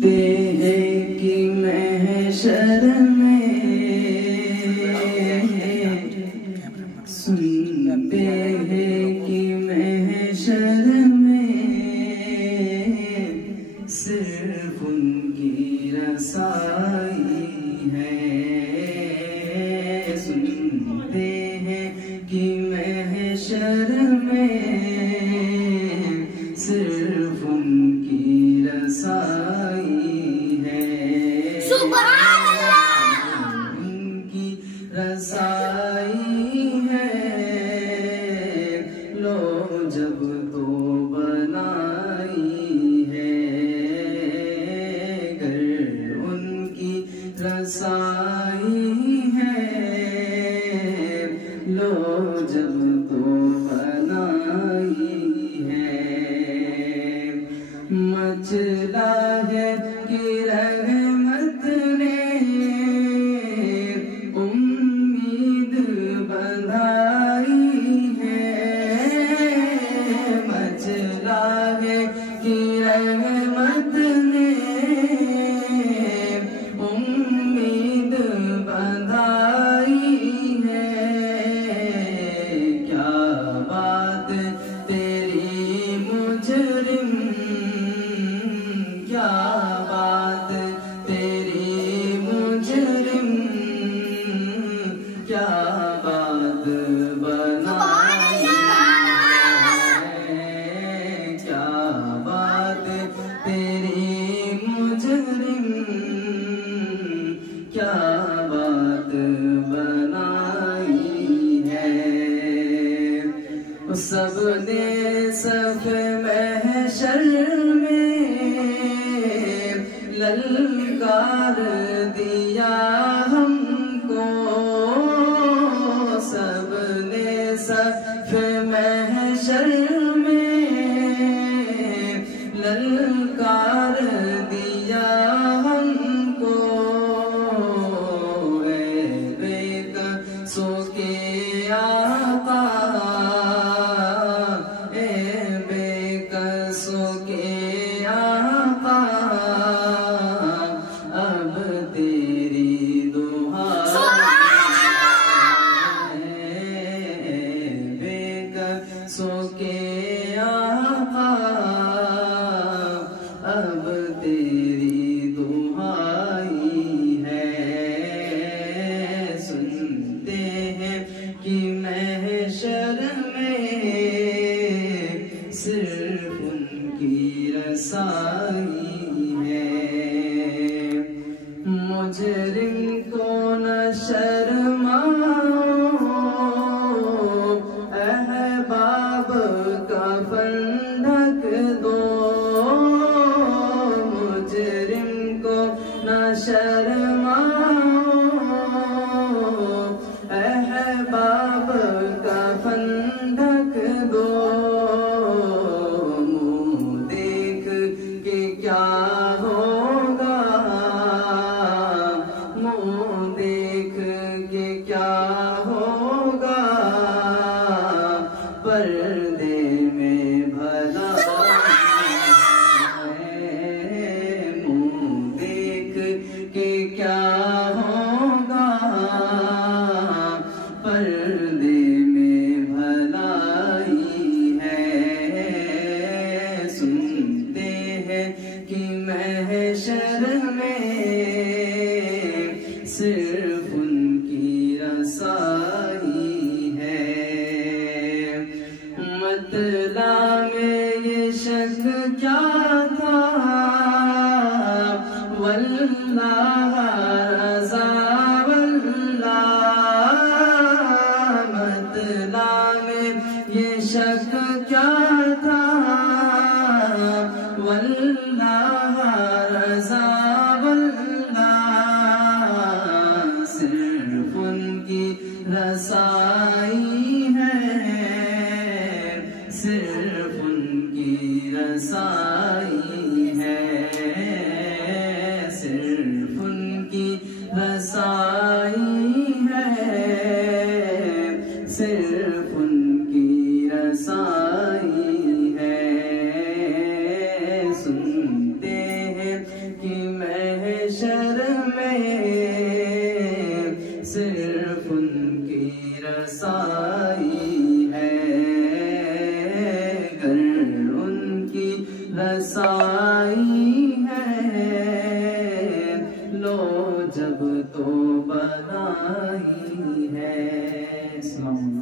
हैं कि महशर में सुनते हैं कि महशर में सिर्फ उनकी रसाई है। सुनते हैं कि महशर में सिर्फ उनकी रसाई है। सुभान अल्लाह। उनकी रसाई है। लो जब तो बनाई है। घर उनकी रसाई है। लो जब तो बनाई है। मचला है कि रहमत ने उम्मीद बंधाई है। मचला है कि रहमत ने उम्मीद बंधाई है। क्या बात तेरी मुजरिम, क्या बात तेरी मुजरिम, क्या बात बनाई है। क्या बात तेरी मुजरिम, क्या बात बनाई है। सबने सफ महशर में ललकार दिया हमको। सबने सफ महशर में ललकार दिया हमको। ऐ बेकसों के आका, ऐ बेकसों के आका, अब तेरी दुहाई है। बेकसों के आका, अब तेरी दुहाई है। सुनते हैं कि महशर में सिर्फ उनकी रसाई है। मुजरिम को न शर्माओ, अहबाब का फंडक दो। मुजरिम को न शर्माओ, अहबाब का फंडक दो। मुँह देख के क्या होगा, मुँह देख के क्या होगा, पर्दे में भला है। मुँह देख के क्या होगा, पर्दे में भलाई है। सुनते हैं कि महशर में सिर्फ उनकी रसाई है। मतला में ये शक क्या था, वल्लाह रज़ा वल्लाह। मतला में ये शक क्या था, वल्लाह रज़ा वल्लाह। सिर्फ उनकी रसाई है। सिर्फ उनकी रसाई है। सिर्फ महशर में सिर्फ उनकी रसाई है, घर उनकी रसाई है, लो जब तो बनाई है।